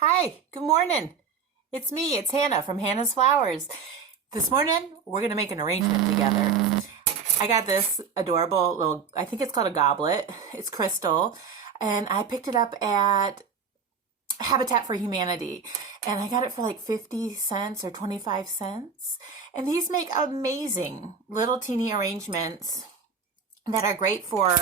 Hi, good morning. It's me, it's Hannah from Hannah's Flowers. This morning, we're going to make an arrangement together. I got this adorable little, I think it's called a goblet. It's crystal. And I picked it up at Habitat for Humanity. And I got it for like 50 cents or 25 cents. And these make amazing little teeny arrangements that are great for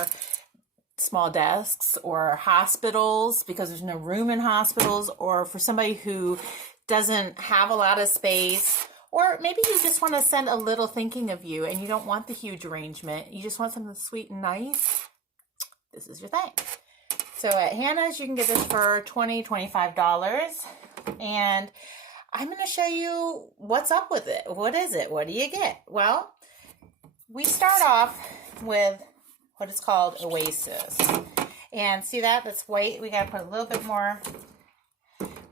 small desks or hospitals because there's no room in hospitals, or for somebody who doesn't have a lot of space, or maybe you just want to send a little thinking of you and you don't want the huge arrangement. You just want something sweet and nice. This is your thing. So at Hannah's, you can get this for $25. And I'm going to show you what's up with it. What is it? What do you get? Well, we start off with what is called Oasis. And see that? That's white. We got to put a little bit more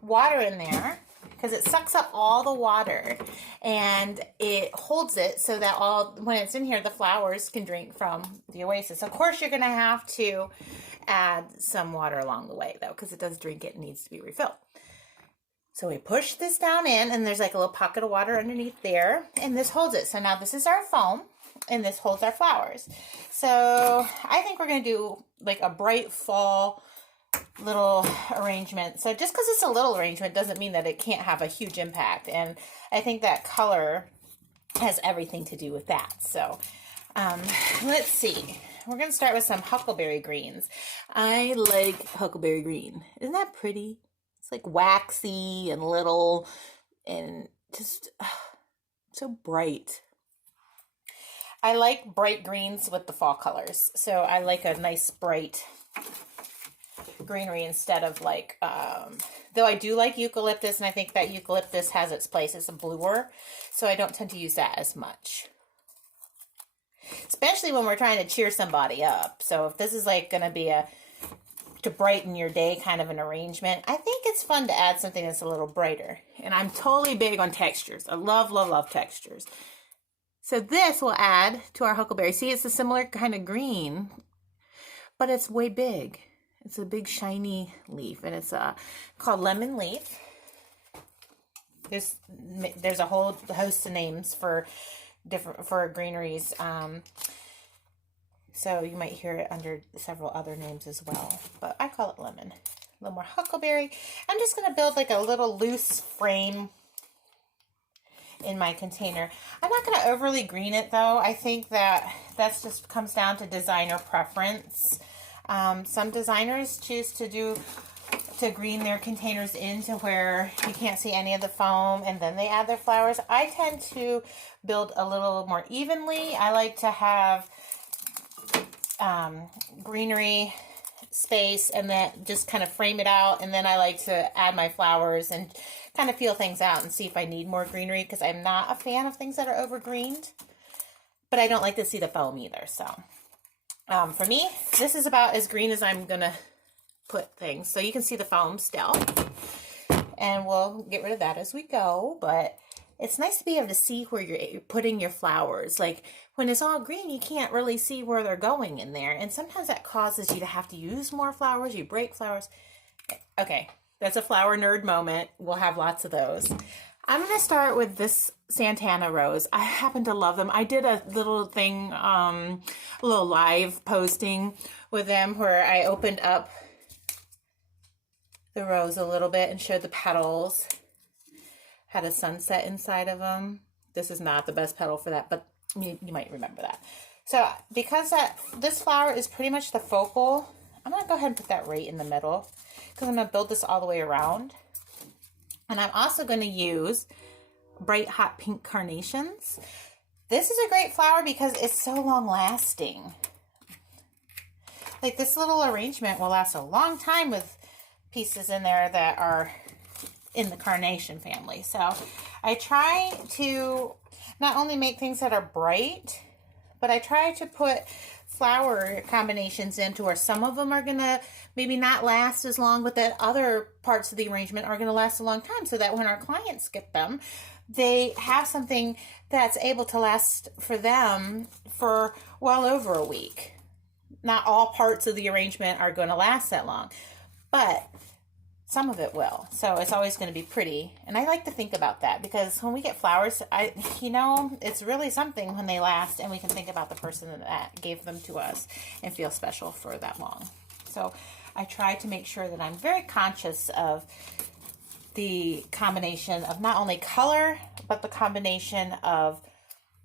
water in there because it sucks up all the water and it holds it so that when it's in here, the flowers can drink from the Oasis. Of course, you're going to have to add some water along the way, though, because it does drink it and needs to be refilled. So we push this down in, and there's like a little pocket of water underneath there, and this holds it. So now this is our foam, and this holds our flowers. So I think we're going to do like a bright fall little arrangement. So just because it's a little arrangement doesn't mean that it can't have a huge impact. And I think that color has everything to do with that. So let's see. We're going to start with some huckleberry greens. I like huckleberry green. Isn't that pretty? It's like waxy and little and just so bright. I like bright greens with the fall colors. So I like a nice bright greenery instead of like, though I do like eucalyptus, and I think that eucalyptus has its place. It's a bluer, so I don't tend to use that as much. Especially when we're trying to cheer somebody up. So if this is like going to be to brighten your day kind of an arrangement, I think it's fun to add something that's a little brighter. And I'm totally big on textures. I love, love, love textures. So this will add to our huckleberry. See, it's a similar kind of green, but it's way big. It's a big shiny leaf, and it's called lemon leaf. There's a whole host of names for greeneries. So you might hear it under several other names as well, but I call it lemon. A little more huckleberry. I'm just going to build like a little loose frame in my container. I'm not going to overly green it though. I think that just comes down to designer preference. Some designers choose to green their containers into where you can't see any of the foam, and then they add their flowers. I tend to build a little more evenly. I like to have greenery space and then just kind of frame it out, and then I like to add my flowers and kind of feel things out and see if I need more greenery, because I'm not a fan of things that are overgreened, but I don't like to see the foam either. So for me, this is about as green as I'm gonna put things. So you can see the foam still, and we'll get rid of that as we go, but it's nice to be able to see where you're putting your flowers. Like when it's all green, you can't really see where they're going in there, and sometimes that causes you to have to use more flowers. You break flowers. Okay, that's a flower nerd moment. We'll have lots of those. I'm going to start with this Santana rose. I happen to love them. I did a little thing, a little live posting with them where I opened up the rose a little bit and showed the petals. Had a sunset inside of them. This is not the best petal for that, but you might remember that. So because this flower is pretty much the focal, I'm going to go ahead and put that right in the middle because I'm going to build this all the way around. And I'm also going to use bright hot pink carnations. This is a great flower because it's so long lasting. Like this little arrangement will last a long time with pieces in there that are in the carnation family. So I try to not only make things that are bright, but I try to put flower combinations into where some of them are going to maybe not last as long, but that other parts of the arrangement are going to last a long time, so that when our clients get them, they have something that's able to last for them for well over a week. Not all parts of the arrangement are going to last that long, but some of it will. So it's always going to be pretty. And I like to think about that because when we get flowers, it's really something when they last and we can think about the person that gave them to us and feel special for that long. So I try to make sure that I'm very conscious of the combination of not only color, but the combination of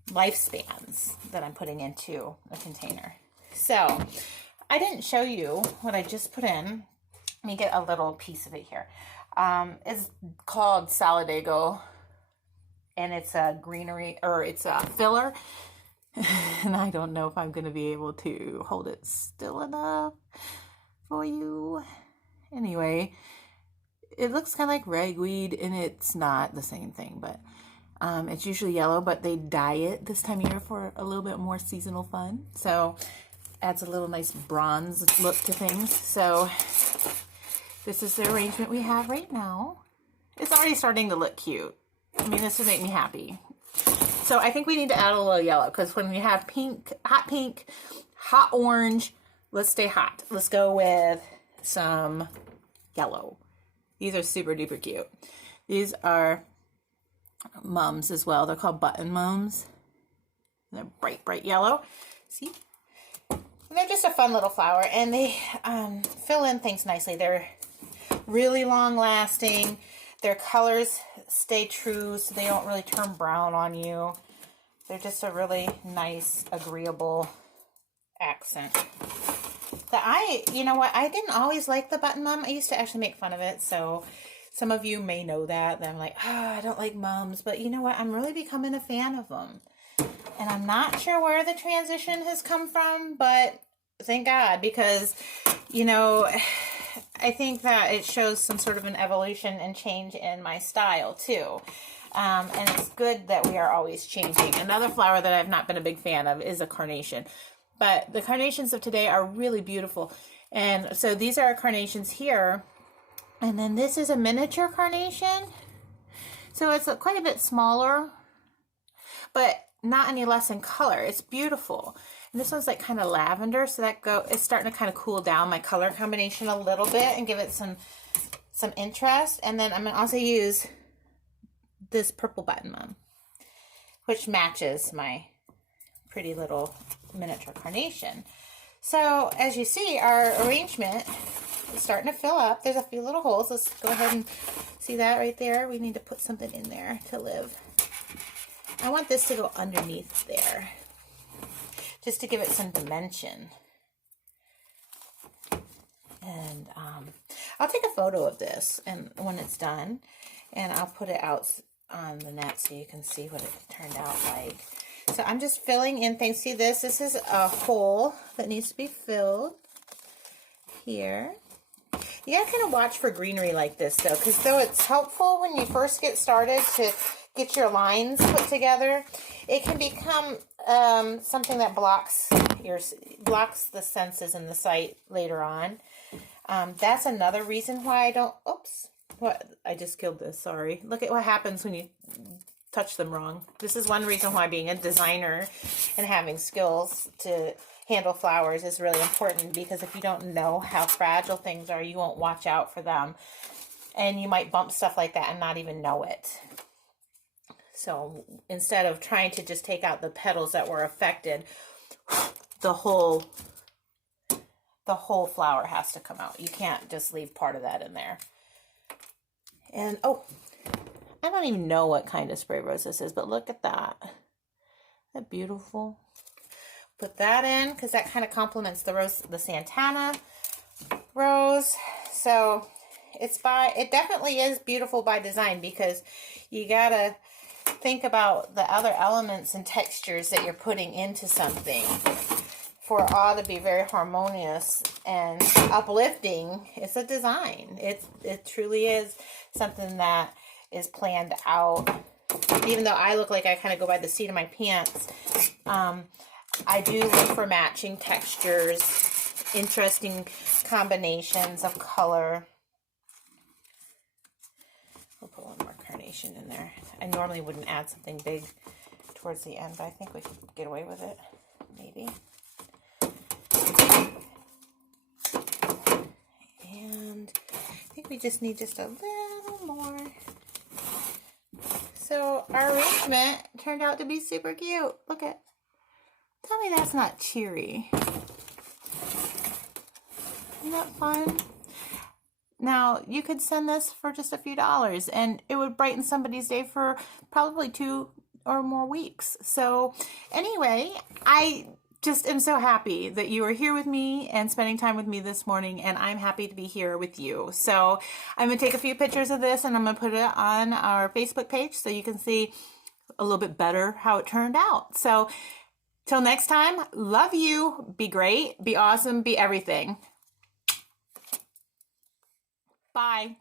lifespans that I'm putting into a container. So I didn't show you what I just put in. Let me get a little piece of it here. It's called Solidago, and it's a greenery, or it's a filler. And I don't know if I'm going to be able to hold it still enough for you. Anyway, it looks kind of like ragweed, and it's not the same thing, but it's usually yellow, but they dye it this time of year for a little bit more seasonal fun. So adds a little nice bronze look to things. So this is the arrangement we have right now. It's already starting to look cute. I mean, this would make me happy. So I think we need to add a little yellow, because when we have pink, hot orange, let's stay hot. Let's go with some yellow. These are super duper cute. These are mums as well. They're called button mums. They're bright, bright yellow. See? And they're just a fun little flower, and they fill in things nicely. They're really long lasting. Their colors stay true, so they don't really turn brown on you. They're just a really nice, agreeable accent. You know what, I didn't always like the button mum. I used to actually make fun of it, so some of you may know that I'm like, I don't like mums, but you know what, I'm really becoming a fan of them. And I'm not sure where the transition has come from, but thank God, because, you know, I think that it shows some sort of an evolution and change in my style too. And it's good that we are always changing. Another flower that I've not been a big fan of is a carnation. But the carnations of today are really beautiful. And so these are our carnations here. And then this is a miniature carnation. So it's quite a bit smaller, but not any less in color. It's beautiful. And this one's like kind of lavender, so it's starting to kind of cool down my color combination a little bit and give it some interest. And then I'm going to also use this purple button mum, which matches my pretty little miniature carnation. So as you see, our arrangement is starting to fill up. There's a few little holes. Let's go ahead and see that right there. We need to put something in there to live. I want this to go underneath there, just to give it some dimension. And I'll take a photo of this and when it's done, and I'll put it out on the net so you can see what it turned out like. So I'm just filling in things. See this? This is a hole that needs to be filled here. You gotta kind of watch for greenery like this though, because though it's helpful when you first get started to get your lines put together, it can become something that blocks the senses and the sight later on. That's another reason why I don't, I just killed this, sorry. Look at what happens when you touch them wrong. This is one reason why being a designer and having skills to handle flowers is really important, because if you don't know how fragile things are, you won't watch out for them. And you might bump stuff like that and not even know it. So instead of trying to just take out the petals that were affected, the whole flower has to come out. You can't just leave part of that in there. And I don't even know what kind of spray rose this is, but look at that. Isn't that beautiful? Put that in because that kind of complements the Santana rose. So it definitely is beautiful by design, because you gotta think about the other elements and textures that you're putting into something for it all to be very harmonious and uplifting. It's a design. It truly is something that is planned out. Even though I look like I kind of go by the seat of my pants, I do look for matching textures, interesting combinations of color. We'll put one more carnation in there. I normally wouldn't add something big towards the end, but I think we can get away with it, maybe. And I think You just need just a little more. So our arrangement turned out to be super cute. Look at, tell me that's not cheery. Isn't that fun? Now, you could send this for just a few dollars and it would brighten somebody's day for probably 2 or more weeks. So anyway, I just am so happy that you are here with me and spending time with me this morning, and I'm happy to be here with you. So I'm going to take a few pictures of this and I'm going to put it on our Facebook page so you can see a little bit better how it turned out. So till next time, love you, be great, be awesome, be everything. Bye.